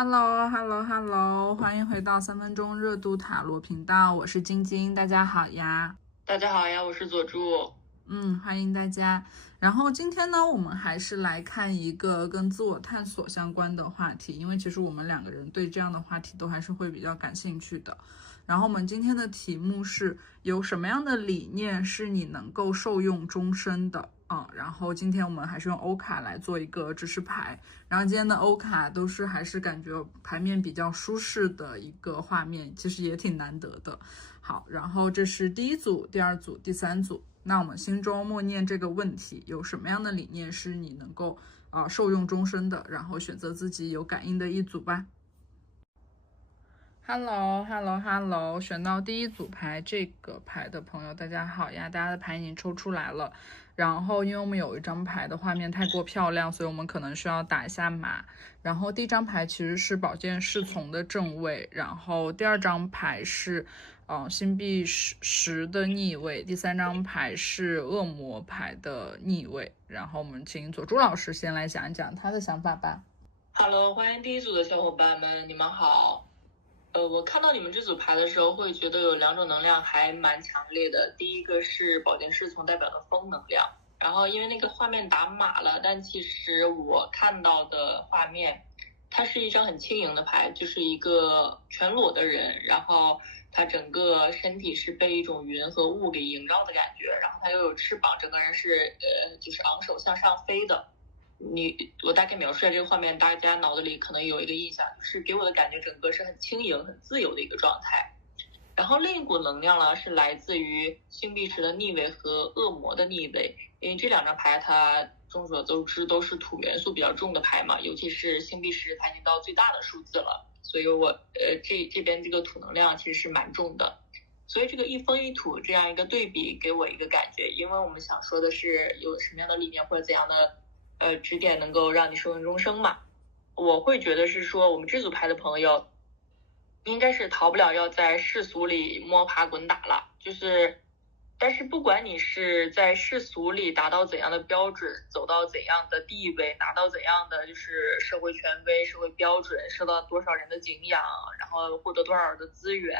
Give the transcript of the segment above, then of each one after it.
Hello，欢迎回到3分钟热度塔罗频道，我是晶晶，大家好呀。大家好呀，我是佐助。欢迎大家。然后今天呢，我们还是来看一个跟自我探索相关的话题，因为其实我们两个人对这样的话题都还是会比较感兴趣的。然后我们今天的题目是有什么样的理念是你能够受用终身的？然后今天我们还是用欧卡来做一个指示牌，然后今天的欧卡都是还是感觉牌面比较舒适的一个画面，其实也挺难得的。好，然后这是第一组、第二组、第三组。那我们心中默念这个问题，有什么样的理念是你能够受用终身的，然后选择自己有感应的一组吧。Hello， 选到第一组牌这个牌的朋友大家好呀，大家的牌已经抽出来了。然后因为我们有一张牌的画面太过漂亮，所以我们可能需要打一下码。然后第一张牌其实是宝剑侍从的正位，然后第二张牌是星币十的逆位，第三张牌是恶魔牌的逆位。然后我们请佐助老师先来讲一讲他的想法吧。Hello，欢迎第一组的小伙伴们，你们好。我看到你们这组牌的时候，会觉得有两种能量还蛮强烈的。第一个是宝剑侍从代表的风能量，然后因为那个画面打码了，但其实我看到的画面，它是一张很轻盈的牌，就是一个全裸的人，然后他整个身体是被一种云和雾给萦绕的感觉，然后他又有翅膀，整个人是就是昂首向上飞的。我大概描述一下这个画面，大家脑子里可能有一个印象，就是给我的感觉整个是很轻盈、很自由的一个状态。然后另一股能量呢，是来自于星币石的逆位和恶魔的逆位，因为这两张牌它众所周知都是土元素比较重的牌嘛，尤其是星币石它已经到最大的数字了，所以我这边这个土能量其实是蛮重的。所以这个一风一土这样一个对比给我一个感觉，因为我们想说的是有什么样的理念或者怎样的指点能够让你受用终生嘛。我会觉得是说我们这组牌的朋友应该是逃不了要在世俗里摸爬滚打了，但是不管你是在世俗里达到怎样的标准，走到怎样的地位，拿到怎样的就是社会权威、社会标准，受到多少人的敬仰，然后获得多少的资源，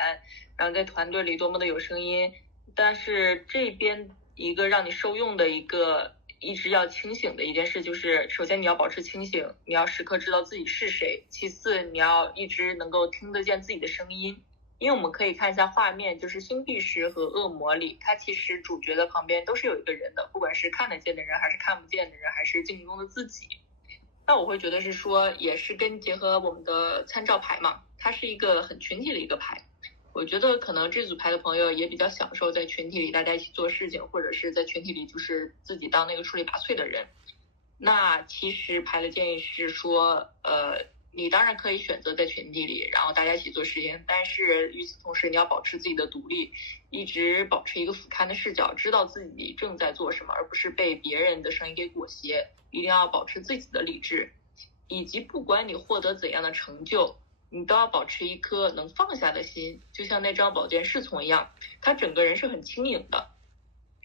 然后在团队里多么的有声音，但是这边一个让你受用的一个一直要清醒的一件事，就是首先你要保持清醒，你要时刻知道自己是谁，其次你要一直能够听得见自己的声音。因为我们可以看一下画面，就是星币石和恶魔里，它其实主角的旁边都是有一个人的，不管是看得见的人还是看不见的人，还是镜中的自己。那我会觉得是说，也是跟结合我们的参照牌嘛，它是一个很群体的一个牌。我觉得可能这组牌的朋友也比较享受在群体里大家一起做事情，或者是在群体里就是自己当那个出类拔萃的人。那其实牌的建议是说，你当然可以选择在群体里，然后大家一起做事情，但是与此同时，你要保持自己的独立，一直保持一个俯瞰的视角，知道自己正在做什么，而不是被别人的声音给裹挟。一定要保持自己的理智，以及不管你获得怎样的成就，你都要保持一颗能放下的心，就像那张宝剑侍从一样，他整个人是很轻盈的。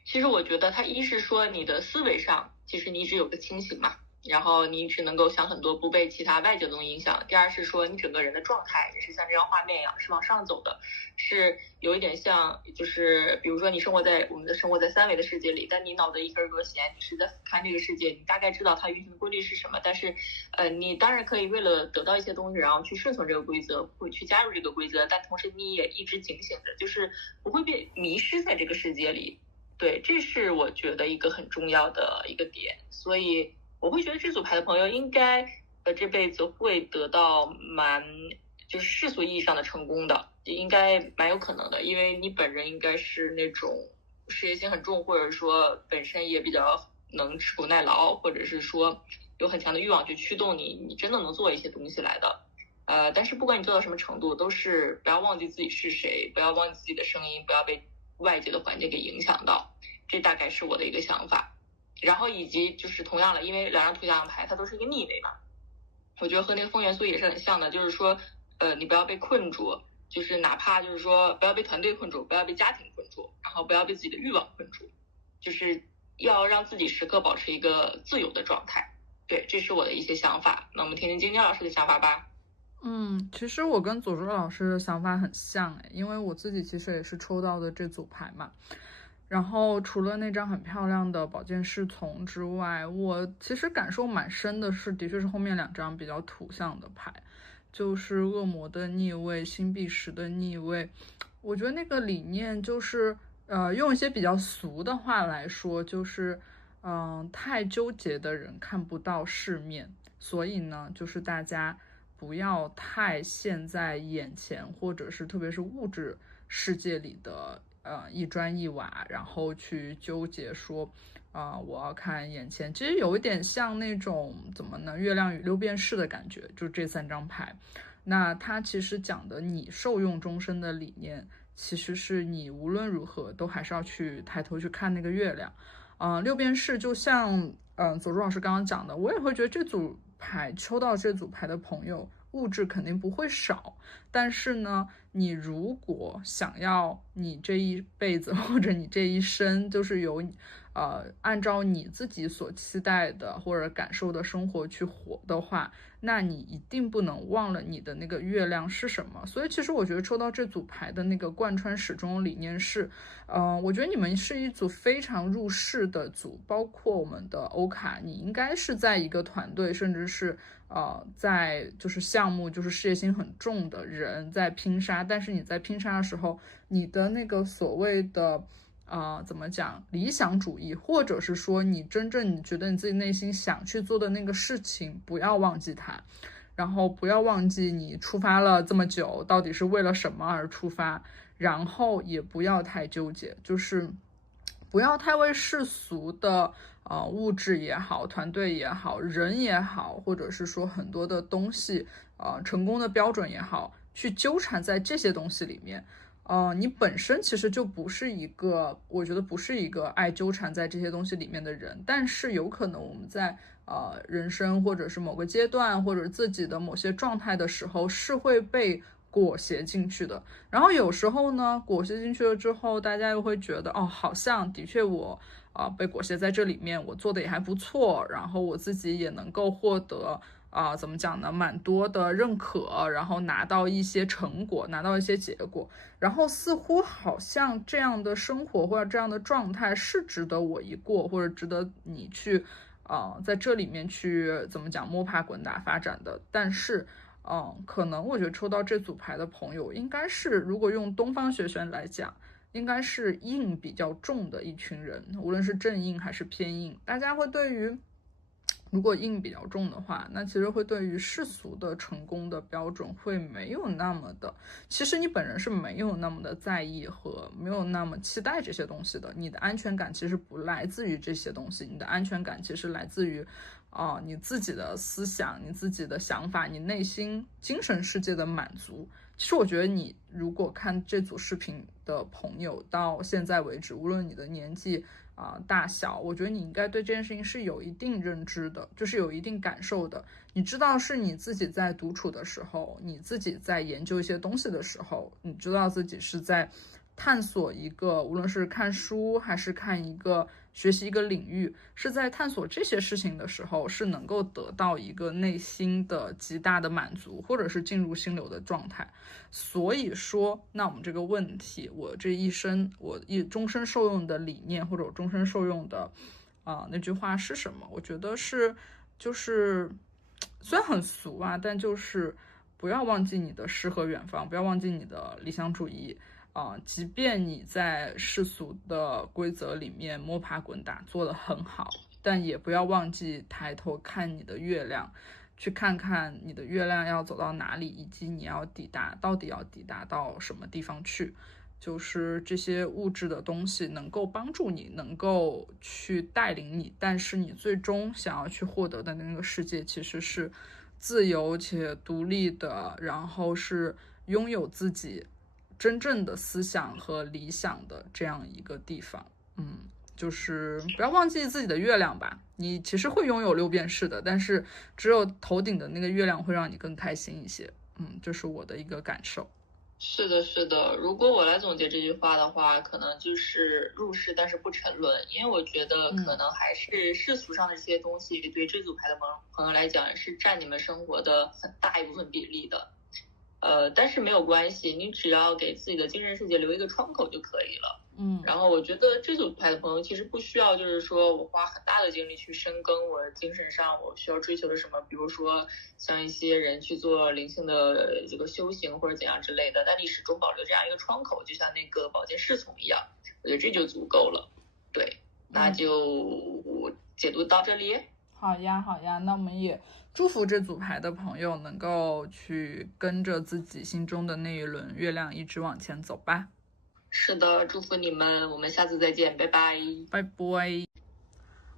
其实我觉得他一是说你的思维上，其实你一直有个清醒嘛，然后你一直能够想很多，不被其他外界的东西影响。第二是说你整个人的状态也是像这张画面一样，是往上走的，是有一点像，就是比如说你我们的生活在三维的世界里，但你脑子一根根弦，你是在俯瞰这个世界，你大概知道它运行的规律是什么，但是你当然可以为了得到一些东西，然后去顺从这个规则，会去加入这个规则，但同时你也一直警醒着，就是不会被迷失在这个世界里。对，这是我觉得一个很重要的一个点，所以我会觉得这组牌的朋友应该这辈子会得到就是世俗意义上的成功的，应该蛮有可能的，因为你本人应该是那种事业心很重，或者说本身也比较能吃苦耐劳，或者是说有很强的欲望去驱动你真的能做一些东西来的。但是不管你做到什么程度，都是不要忘记自己是谁，不要忘记自己的声音，不要被外界的环境给影响到。这大概是我的一个想法。然后以及就是同样的，因为两张图像牌它都是一个逆位嘛，我觉得和那个风元素也是很像的，就是说你不要被困住，就是哪怕就是说不要被团队困住，不要被家庭困住，然后不要被自己的欲望困住，就是要让自己时刻保持一个自由的状态。对，这是我的一些想法。那我们听听晶晶老师的想法吧。其实我跟左周老师的想法很像因为我自己其实也是抽到的这组牌嘛。然后除了那张很漂亮的宝剑侍从之外，我其实感受蛮深的是，的确是后面2张比较图像的牌，就是恶魔的逆位、星币石的逆位。我觉得那个理念就是用一些比较俗的话来说，就是太纠结的人看不到世面，所以呢，就是大家不要太陷在眼前，或者是特别是物质世界里的一砖一瓦，然后去纠结说我要看眼前，其实有一点像那种怎么呢，月亮与六便士的感觉，就这3张牌。那它其实讲的你受用终身的理念，其实是你无论如何都还是要去抬头去看那个月亮。六便士就像左珠老师刚刚讲的，我也会觉得这组牌抽到这组牌的朋友物质肯定不会少，但是呢，你如果想要你这一辈子或者你这一生就是有按照你自己所期待的或者感受的生活去活的话，那你一定不能忘了你的那个月亮是什么。所以其实我觉得抽到这组牌的那个贯穿始终的理念是我觉得你们是一组非常入世的组，包括我们的欧卡，你应该是在一个团队，甚至是在就是项目就是事业心很重的人在拼杀，但是你在拼杀的时候，你的那个所谓的怎么讲理想主义，或者是说你真正你觉得你自己内心想去做的那个事情，不要忘记它，然后不要忘记你出发了这么久到底是为了什么而出发，然后也不要太纠结，就是不要太为世俗的物质也好，团队也好，人也好，或者是说很多的东西成功的标准也好，去纠缠在这些东西里面。你本身其实就不是一个，我觉得不是一个爱纠缠在这些东西里面的人，但是有可能我们在人生或者是某个阶段或者自己的某些状态的时候是会被裹挟进去的。然后有时候呢，裹挟进去了之后，大家又会觉得好像的确我被裹挟在这里面，我做的也还不错，然后我自己也能够获得怎么讲呢，蛮多的认可，然后拿到一些成果，拿到一些结果，然后似乎好像这样的生活或者这样的状态是值得我一过，或者值得你去在这里面去怎么讲摸爬滚打发展的。但是可能我觉得抽到这组牌的朋友应该是，如果用东方学玄来讲，应该是印比较重的一群人，无论是正印还是偏印，大家会对于如果印比较重的话，那其实会对于世俗的成功的标准会没有那么的，其实你本人是没有那么的在意和没有那么期待这些东西的。你的安全感其实不来自于这些东西，你的安全感其实来自于你自己的思想，你自己的想法，你内心精神世界的满足。其实我觉得你如果看这组视频的朋友到现在为止，无论你的年纪大小，我觉得你应该对这件事情是有一定认知的，就是有一定感受的。你知道是你自己在独处的时候，你自己在研究一些东西的时候，你知道自己是在探索一个，无论是看书还是看一个学习一个领域，是在探索这些事情的时候，是能够得到一个内心的极大的满足，或者是进入心流的状态。所以说，那我们这个问题，我这一生，我终身受用的理念，或者我终身受用的那句话是什么？我觉得是，就是虽然很俗但就是不要忘记你的诗和远方，不要忘记你的理想主义即便你在世俗的规则里面摸爬滚打做得很好，但也不要忘记抬头看你的月亮，去看看你的月亮要走到哪里，以及你要到底要抵达到什么地方去。就是这些物质的东西能够帮助你，能够去带领你，但是你最终想要去获得的那个世界其实是自由且独立的，然后是拥有自己真正的思想和理想的这样一个地方。就是不要忘记自己的月亮吧，你其实会拥有六便士的，但是只有头顶的那个月亮会让你更开心一些。这是我的一个感受。是的，是的。如果我来总结这句话的话，可能就是入世但是不沉沦，因为我觉得可能还是世俗上的这些东西对这组牌的朋友来讲是占你们生活的很大一部分比例的。但是没有关系，你只要给自己的精神世界留一个窗口就可以了。然后我觉得这组牌的朋友其实不需要，就是说我花很大的精力去深耕我精神上我需要追求的什么，比如说像一些人去做灵性的这个修行或者怎样之类的，但你始终保留这样一个窗口，就像那个宝剑侍从一样，我觉得这就足够了。对，那就解读到这里。好呀，好呀，那我们也祝福这组牌的朋友能够去跟着自己心中的那一轮月亮一直往前走吧。是的，祝福你们，我们下次再见，拜拜，拜拜。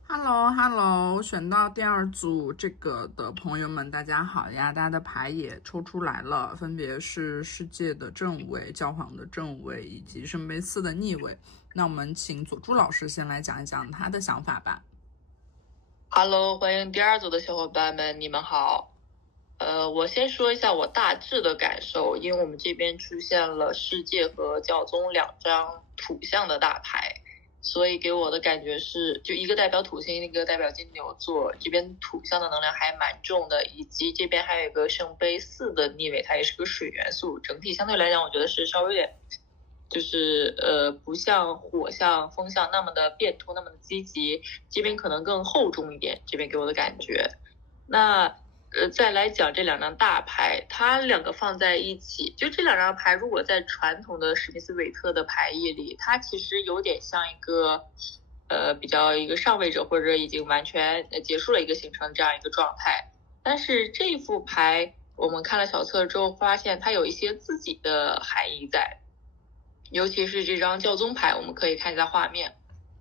Hello， 选到第2组这个的朋友们，大家好呀！大家的牌也抽出来了，分别是世界的正位、教皇的正位以及圣杯4的逆位。那我们请佐助老师先来讲一讲他的想法吧。Hello， 欢迎第2组的小伙伴们，你们好。我先说一下我大致的感受，因为我们这边出现了世界和教宗2张土象的大牌，所以给我的感觉是，就一个代表土星，一个代表金牛座，这边土象的能量还蛮重的，以及这边还有一个圣杯4的逆位，它也是个水元素，整体相对来讲，我觉得是稍微有点，就是不像火象、风象那么的变突，那么的积极，这边可能更厚重一点，这边给我的感觉。那再来讲这2张大牌，它2个放在一起，就这2张牌，如果在传统的史密斯韦特的牌意里，它其实有点像一个比较一个上位者或者已经完全结束了一个行程这样一个状态。但是这副牌我们看了小册之后，发现它有一些自己的含义在，尤其是这张教宗牌，我们可以看一下画面。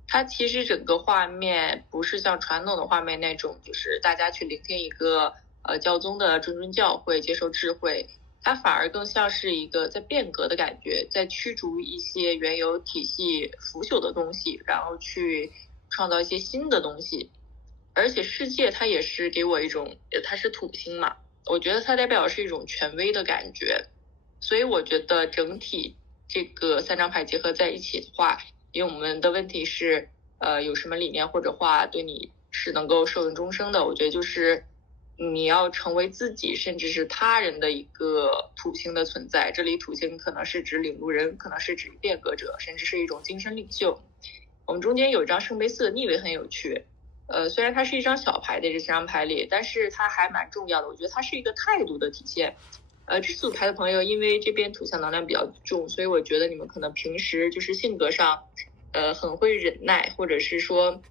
它其实整个画面不是像传统的画面那种，就是大家去聆听一个教宗的谆谆教诲，接受智慧，它反而更像是一个在变革的感觉，在驱逐一些原有体系腐朽的东西，然后去创造一些新的东西。而且世界它也是给我一种，它是土星嘛，我觉得它代表是一种权威的感觉，所以我觉得整体这个3张牌结合在一起的话，因为我们的问题是有什么理念或者话对你是能够受用终生的，我觉得就是你要成为自己甚至是他人的一个土星的存在，这里土星可能是指领路人，可能是指变革者，甚至是一种精神领袖。我们中间有一张圣杯4的逆位很有趣，虽然它是一张小牌的这3张牌里，但是它还蛮重要的，我觉得它是一个态度的体现。这组牌的朋友因为这边土象能量比较重，所以我觉得你们可能平时就是性格上很会忍耐，或者是说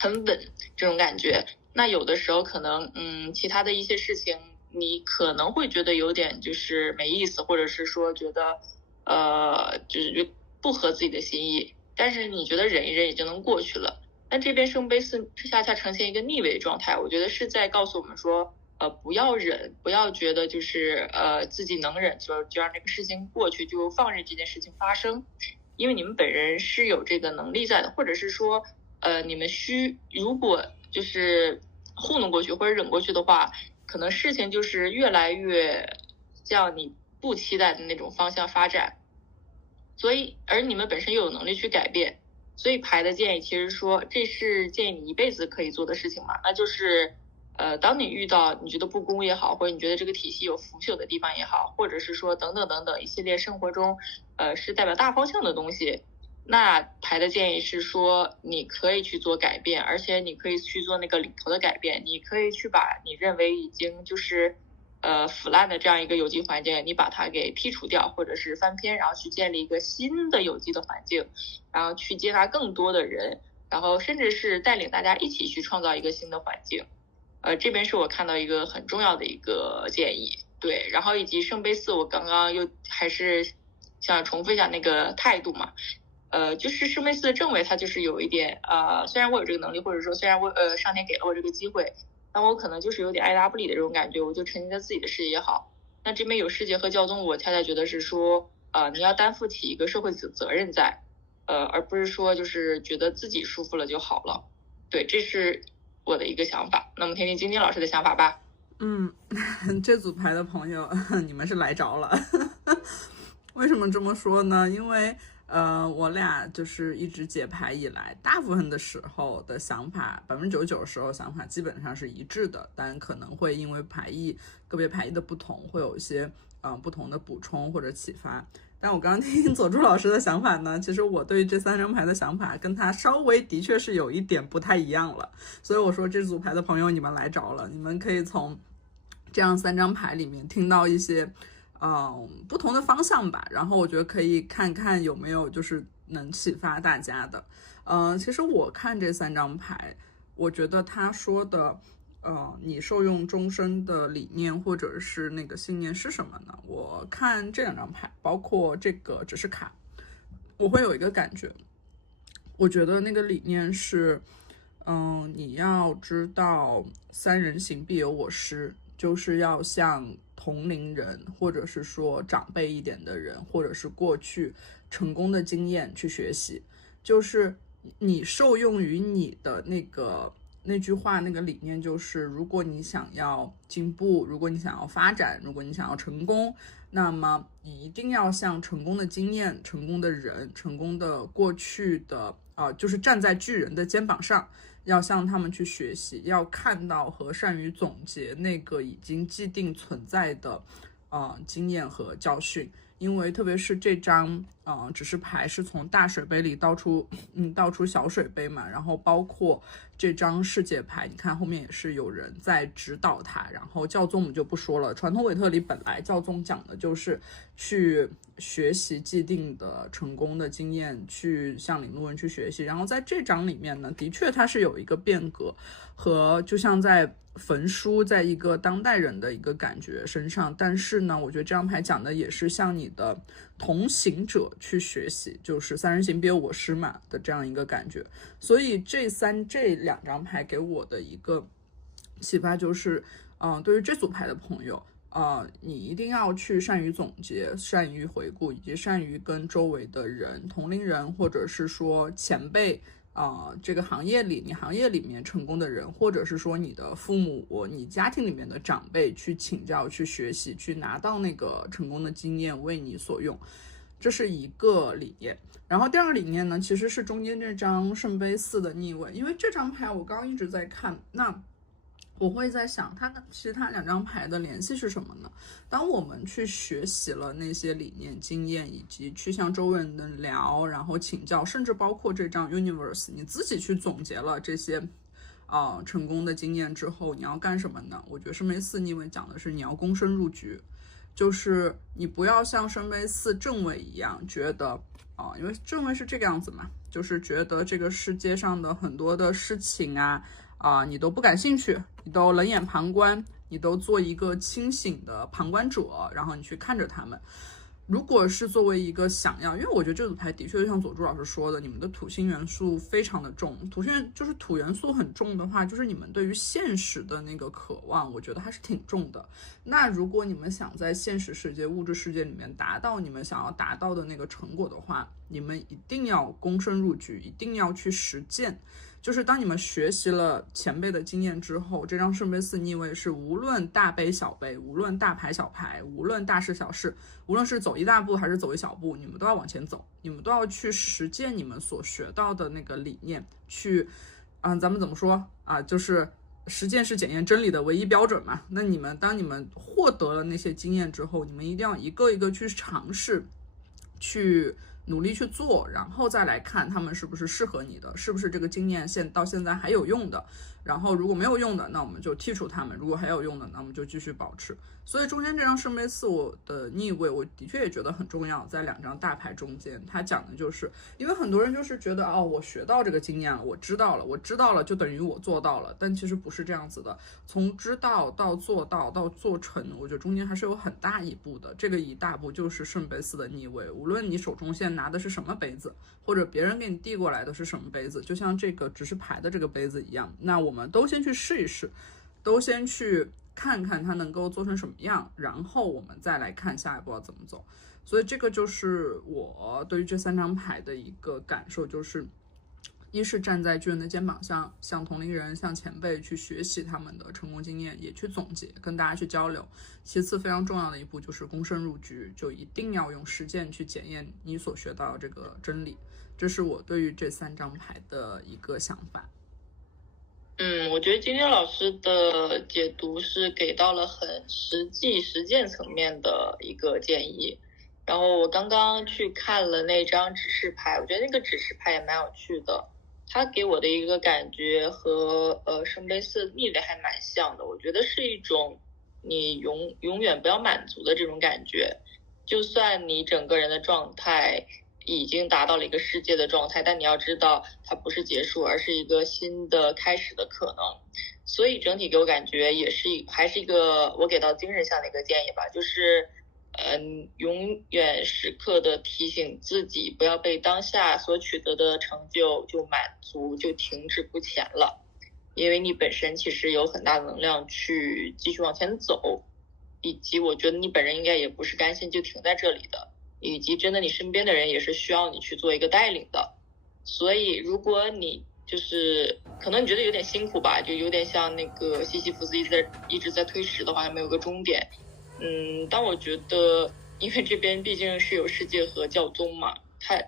很稳这种感觉。那有的时候可能其他的一些事情你可能会觉得有点就是没意思，或者是说觉得就是不合自己的心意，但是你觉得忍一忍也就能过去了。但这边圣杯4恰恰呈现一个逆位的状态，我觉得是在告诉我们说不要忍，不要觉得就是自己能忍就让这个事情过去，就放任这件事情发生，因为你们本人是有这个能力在的，或者是说你们如果就是糊弄过去或者忍过去的话，可能事情就是越来越向你不期待的那种方向发展，所以而你们本身又有能力去改变，所以牌的建议其实说这是建议你一辈子可以做的事情嘛，那就是当你遇到你觉得不公也好，或者你觉得这个体系有腐朽的地方也好，或者是说等等等等一系列生活中是代表大方向的东西，那牌的建议是说你可以去做改变，而且你可以去做那个领头的改变，你可以去把你认为已经就是腐烂的这样一个有机环境，你把它给剔除掉，或者是翻篇，然后去建立一个新的有机的环境，然后去接纳更多的人，然后甚至是带领大家一起去创造一个新的环境。这边是我看到一个很重要的一个建议，对，然后以及圣杯4，我刚刚又还是想重复一下那个态度嘛，就是圣杯4的正位，它就是有一点虽然我有这个能力，或者说虽然我上天给了我这个机会，但我可能就是有点爱答不理的这种感觉，我就沉浸在自己的事业也好。那这边有世界和教宗，我恰恰觉得是说你要担负起一个社会责任在，而不是说就是觉得自己舒服了就好了。对，这是我的一个想法。那么听听晶晶老师的想法吧。这组牌的朋友你们是来着了为什么这么说呢？因为我俩就是一直解牌以来，大部分的时候的想法，99%的时候想法基本上是一致的，但可能会因为个别牌意的不同，会有一些不同的补充或者启发。但我刚刚听佐助老师的想法呢，其实我对于这3张牌的想法跟他稍微的确是有一点不太一样了，所以我说这组牌的朋友你们来着了，你们可以从这样3张牌里面听到一些不同的方向吧，然后我觉得可以看看有没有就是能启发大家的。其实我看这3张牌，我觉得他说的你受用终身的理念或者是那个信念是什么呢？我看这2张牌，包括这个指示卡，我会有一个感觉，我觉得那个理念是，你要知道三人行必有我师，就是要向同龄人，或者是说长辈一点的人，或者是过去成功的经验去学习，就是你受用于你的那句话，那个理念就是，如果你想要进步，如果你想要发展，如果你想要成功，那么你一定要向成功的经验、成功的人、成功的过去的就是站在巨人的肩膀上，要向他们去学习，要看到和善于总结那个已经既定存在的经验和教训。因为特别是这张指示牌是从大水杯里倒出小水杯嘛，然后包括这张世界牌，你看后面也是有人在指导他，然后教宗我们就不说了，传统韦特里本来教宗讲的就是去学习既定的成功的经验，去向领路人去学习，然后在这章里面呢，的确它是有一个变革，和就像在焚书在一个当代人的一个感觉身上，但是呢，我觉得这张牌讲的也是向你的同行者去学习，就是三人行必有我师嘛的这样一个感觉。所以这2张牌给我的一个启发就是，对于这组牌的朋友，你一定要去善于总结、善于回顾，以及善于跟周围的人、同龄人，或者是说前辈。这个你行业里面成功的人，或者是说你的父母、你家庭里面的长辈去请教、去学习、去拿到那个成功的经验为你所用，这是一个理念。然后第2个理念呢，其实是中间这张圣杯4的逆位，因为这张牌我刚刚一直在看，那我会在想它跟其他2张牌的联系是什么呢？当我们去学习了那些理念经验，以及去向周围人的聊，然后请教，甚至包括这张 Universe 你自己去总结了这些成功的经验之后，你要干什么呢？我觉得圣杯4逆位讲的是你要躬身入局，就是你不要像圣杯4正位一样觉得因为正位是这个样子嘛，就是觉得这个世界上的很多的事情你都不感兴趣，你都冷眼旁观，你都做一个清醒的旁观者，然后你去看着他们。如果是作为一个想要，因为我觉得这组牌的确就像佐助老师说的，你们的土星元素非常的重，土元素很重的话，就是你们对于现实的那个渴望，我觉得还是挺重的。那如果你们想在现实世界、物质世界里面达到你们想要达到的那个成果的话，你们一定要躬身入局，一定要去实践。就是当你们学习了前辈的经验之后，这张圣杯4逆位是无论大杯小杯，无论大牌小牌，无论大事小事，无论是走一大步还是走一小步，你们都要往前走，你们都要去实践你们所学到的那个理念，去咱们怎么说就是实践是检验真理的唯一标准嘛。那当你们获得了那些经验之后，你们一定要一个一个去尝试，去努力去做，然后再来看他们是不是适合你的，是不是这个经验到现在还有用的，然后如果没有用的，那我们就剔除它们，如果还有用的，那我们就继续保持。所以中间这张圣杯4我的逆位，我的确也觉得很重要，在2张大牌中间，它讲的就是因为很多人就是觉得我学到这个经验了，我知道了就等于我做到了，但其实不是这样子的，从知道到做到到做成，我觉得中间还是有很大一步的。这个一大步就是圣杯4的逆位，无论你手中现在拿的是什么杯子，或者别人给你递过来的是什么杯子，就像这个指示牌的这个杯子一样，那我们都先去试一试，都先去看看它能够做成什么样，然后我们再来看下一步要怎么走。所以这个就是我对于这3张牌的一个感受，就是一是站在巨人的肩膀上，向同龄人、向前辈去学习他们的成功经验，也去总结，跟大家去交流。其次，非常重要的一步就是躬身入局，就一定要用实践去检验你所学到的这个真理。这是我对于这3张牌的一个想法。我觉得今天老师的解读是给到了很实践层面的一个建议。然后我刚刚去看了那张指示牌，我觉得那个指示牌也蛮有趣的，它给我的一个感觉和圣杯4的逆位还蛮像的。我觉得是一种你永远不要满足的这种感觉，就算你整个人的状态已经达到了一个世界的状态，但你要知道它不是结束，而是一个新的开始的可能。所以整体给我感觉还是一个我给到精神上的一个建议吧，就是永远时刻的提醒自己，不要被当下所取得的成就就满足，就停滞不前了。因为你本身其实有很大的能量去继续往前走，以及我觉得你本人应该也不是甘心就停在这里的，以及真的你身边的人也是需要你去做一个带领的。所以如果你就是可能你觉得有点辛苦吧，就有点像那个西西弗斯一直在推迟的话，还没有个终点。但我觉得因为这边毕竟是有世界和教宗嘛，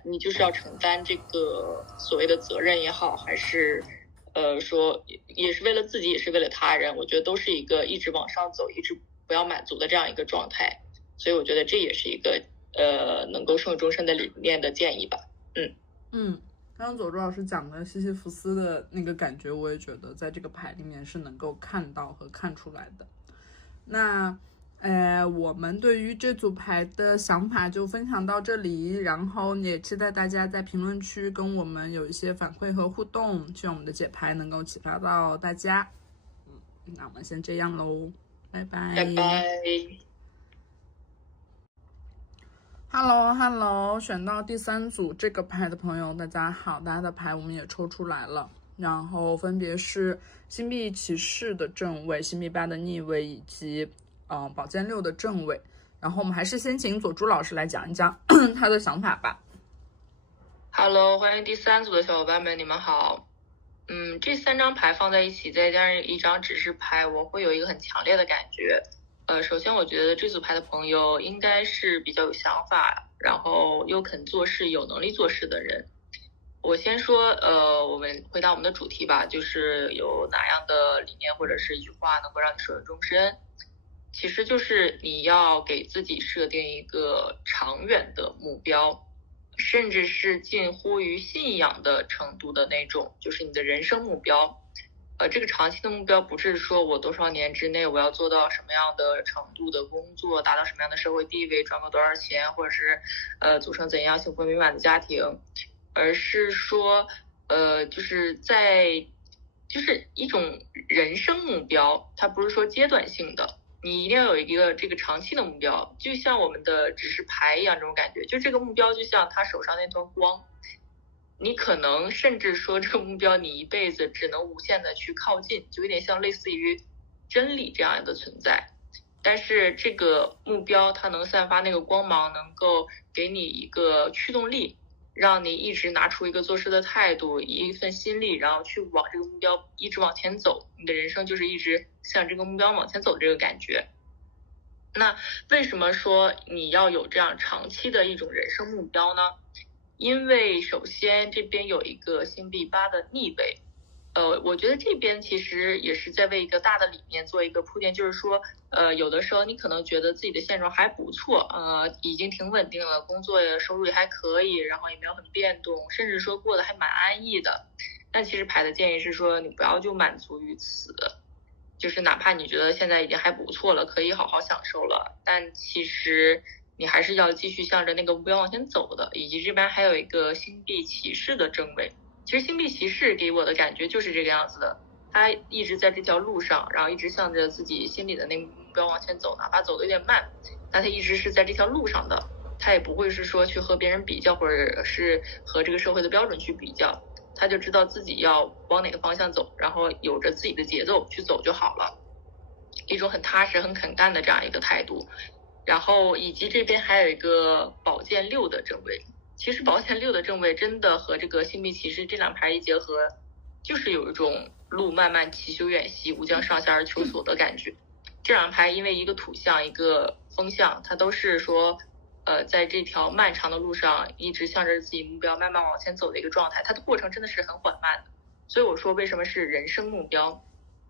你就是要承担这个所谓的责任也好，还是说也是为了自己也是为了他人，我觉得都是一个一直往上走一直不要满足的这样一个状态。所以我觉得这也是一个能够胜终身的理念的建议吧。刚刚佐助老师讲的西西弗斯的那个感觉，我也觉得在这个牌里面是能够看到和看出来的。那我们对于这组牌的想法就分享到这里，然后也期待大家在评论区跟我们有一些反馈和互动，希望我们的解牌能够启发到大家。那我们先这样咯，拜拜。拜拜。Hello， 选到第3组这个牌的朋友，大家好，大家的牌我们也抽出来了，然后分别是星币骑士的正位、星币8的逆位以及宝剑6的正位。然后我们还是先请佐助老师来讲一讲他的想法吧。Hello， 欢迎第3组的小伙伴们，你们好。这3张牌放在一起，再加上一张指示牌，我会有一个很强烈的感觉。首先我觉得这组牌的朋友应该是比较有想法，然后又肯做事、有能力做事的人。我先说，我们回答我们的主题吧，就是有哪样的理念或者是一句话能够让你受用终身。其实就是你要给自己设定一个长远的目标，甚至是近乎于信仰的程度的那种，就是你的人生目标。这个长期的目标不是说我多少年之内我要做到什么样的程度的工作，达到什么样的社会地位，赚个多少钱，或者是组成怎样幸福美满的家庭，而是说就是一种人生目标，它不是说阶段性的，你一定要有一个这个长期的目标，就像我们的指示牌一样，这种感觉，就这个目标就像他手上那团光，你可能甚至说这个目标你一辈子只能无限的去靠近，就有点像类似于真理这样的存在。但是这个目标它能散发那个光芒，能够给你一个驱动力，让你一直拿出一个做事的态度，一份心力，然后去往这个目标一直往前走，你的人生就是一直向这个目标往前走这个感觉。那为什么说你要有这样长期的一种人生目标呢？因为首先这边有一个星币8的逆位，我觉得这边其实也是在为一个大的理念做一个铺垫，就是说有的时候你可能觉得自己的现状还不错，已经挺稳定了，工作收入也还可以，然后也没有很变动，甚至说过得还蛮安逸的。但其实牌的建议是说你不要就满足于此，就是哪怕你觉得现在已经还不错了，可以好好享受了，但其实你还是要继续向着那个目标往前走的。以及这边还有一个星币骑士的正位，其实星币骑士给我的感觉就是这个样子的，他一直在这条路上，然后一直向着自己心里的那个目标往前走，哪怕走得有点慢，但他一直是在这条路上的，他也不会是说去和别人比较，或者是和这个社会的标准去比较，他就知道自己要往哪个方向走，然后有着自己的节奏去走就好了，一种很踏实很肯干的这样一个态度。然后以及这边还有一个宝剑6的正位，其实宝剑6的正位真的和这个星币骑士这两牌一结合，就是有一种路漫漫其修远兮，吾将上下而求索的感觉。这两牌因为一个土象一个风象，它都是说在这条漫长的路上一直向着自己目标慢慢往前走的一个状态，它的过程真的是很缓慢的。所以我说为什么是人生目标，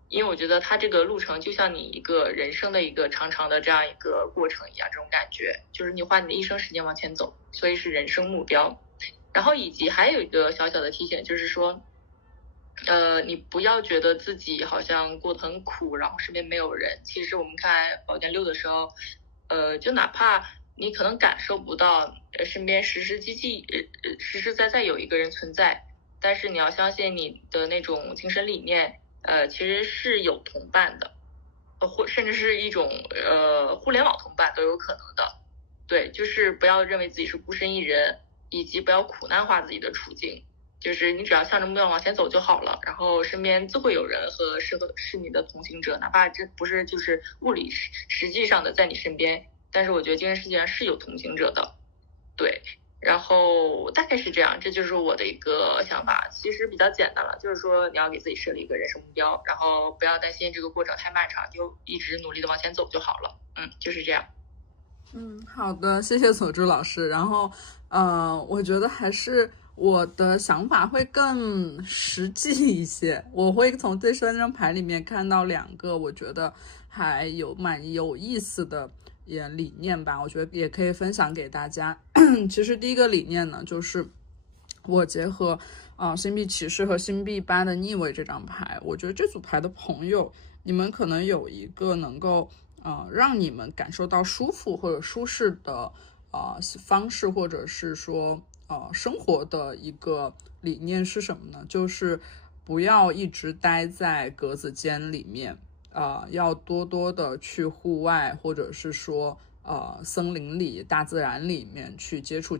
因为我觉得它这个路程就像你一个人生的一个长长的这样一个过程一样，这种感觉就是你花你的一生时间往前走，所以是人生目标。然后以及还有一个小小的提醒，就是说你不要觉得自己好像过得很苦，然后身边没有人。其实我们看宝剑6的时候，就哪怕你可能感受不到身边实实在在有一个人存在，但是你要相信你的那种精神理念，其实是有同伴的，或甚至是一种互联网同伴都有可能的。对，就是不要认为自己是孤身一人，以及不要苦难化自己的处境。就是你只要向着目标往前走就好了，然后身边自会有人和是你的同行者，哪怕这不是就是物理实际上的在你身边，但是我觉得精神世界上是有同行者的。对，然后大概是这样，这就是我的一个想法，其实比较简单了，就是说你要给自己设立一个人生目标，然后不要担心这个过程太漫长，就一直努力的往前走就好了。就是这样。好的，谢谢佐助老师。然后我觉得还是我的想法会更实际一些，我会从这3张牌里面看到2个我觉得还有蛮有意思的理念吧，我觉得也可以分享给大家。其实第一个理念呢，就是我结合星币骑士和星币8的逆位这张牌，我觉得这组牌的朋友，你们可能有一个能够让你们感受到舒服或者舒适的方式，或者是说生活的一个理念是什么呢？就是不要一直待在格子间里面，要多多的去户外，或者是说森林里、大自然里面去接触。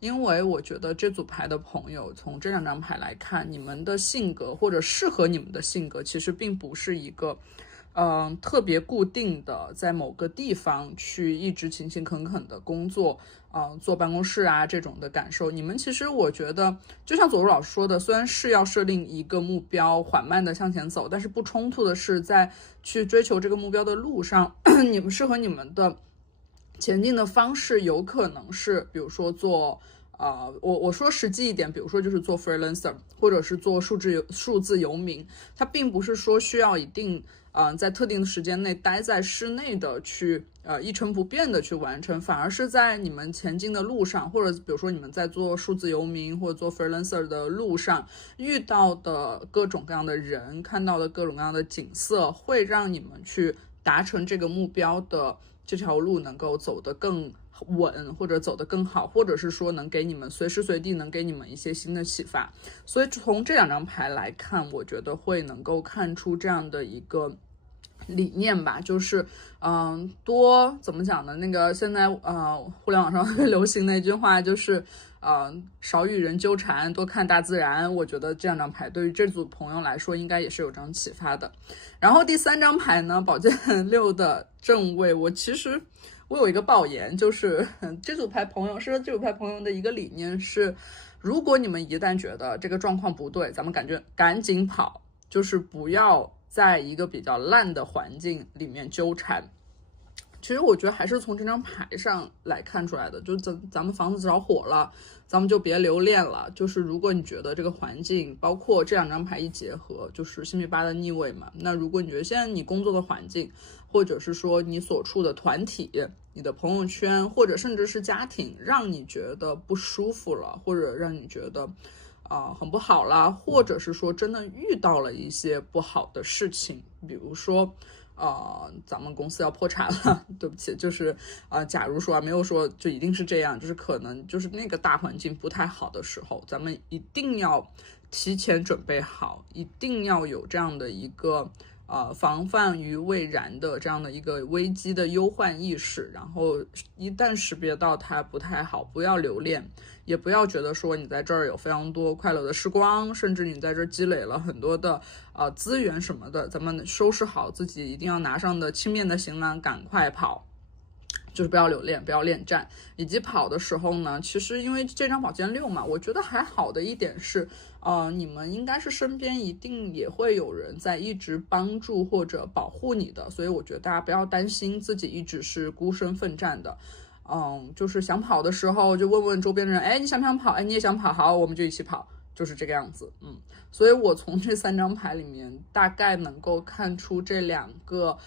因为我觉得这组牌的朋友，从这2张牌来看，你们的性格或者适合你们的性格，其实并不是一个特别固定的在某个地方去一直勤勤恳恳的工作，坐办公室啊这种的感受。你们其实我觉得就像佐助老师说的，虽然是要设定一个目标缓慢的向前走，但是不冲突的是在去追求这个目标的路上你们适合你们的前进的方式有可能是比如说做我说实际一点，比如说就是做 freelancer 或者是做数字游民，它并不是说需要一定在特定的时间内待在室内的去一成不变的去完成，反而是在你们前进的路上，或者比如说你们在做数字游民或者做 freelancer 的路上遇到的各种各样的人，看到的各种各样的景色，会让你们去达成这个目标的这条路能够走得更稳，或者走得更好，或者是说能给你们随时随地能给你们一些新的启发。所以从这2张牌来看，我觉得会能够看出这样的一个理念吧，就是多怎么讲呢？那个现在互联网上流行的一句话就是少与人纠缠，多看大自然。我觉得这2张牌对于这组朋友来说应该也是有这样启发的。然后第3张牌呢，宝剑6的正位，我有一个爆言，就是这组牌朋友的一个理念是，如果你们一旦觉得这个状况不对，咱们赶紧跑，就是不要在一个比较烂的环境里面纠缠。其实我觉得还是从这张牌上来看出来的，就是咱们房子着火了，咱们就别留恋了。就是如果你觉得这个环境，包括这2张牌一结合，就是星币8的逆位嘛，那如果你觉得现在你工作的环境，或者是说你所处的团体，你的朋友圈，或者甚至是家庭，让你觉得不舒服了，或者让你觉得很不好啦，或者是说真的遇到了一些不好的事情，比如说咱们公司要破产了，对不起，就是假如说没有说就一定是这样，就是可能就是那个大环境不太好的时候，咱们一定要提前准备好，一定要有这样的一个防范于未然的这样的一个危机的忧患意识，然后一旦识别到它不太好，不要留恋，也不要觉得说你在这儿有非常多快乐的时光，甚至你在这儿积累了很多的资源什么的，咱们收拾好自己一定要拿上的轻便的行囊，赶快跑。就是不要留恋，不要恋战。以及跑的时候呢，其实因为这张宝剑6嘛，我觉得还好的一点是，你们应该是身边一定也会有人在一直帮助或者保护你的，所以我觉得大家不要担心自己一直是孤身奋战的。就是想跑的时候就问问周边的人，哎，你想不想跑？哎，你也想跑，好，我们就一起跑，就是这个样子。所以我从这3张牌里面大概能够看出这2个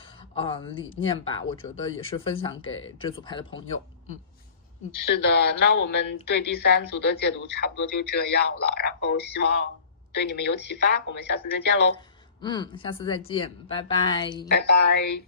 理念吧，我觉得也是分享给这组牌的朋友。是的，那我们对第3组的解读差不多就这样了，然后希望对你们有启发，我们下次再见喽。下次再见，拜拜，拜拜。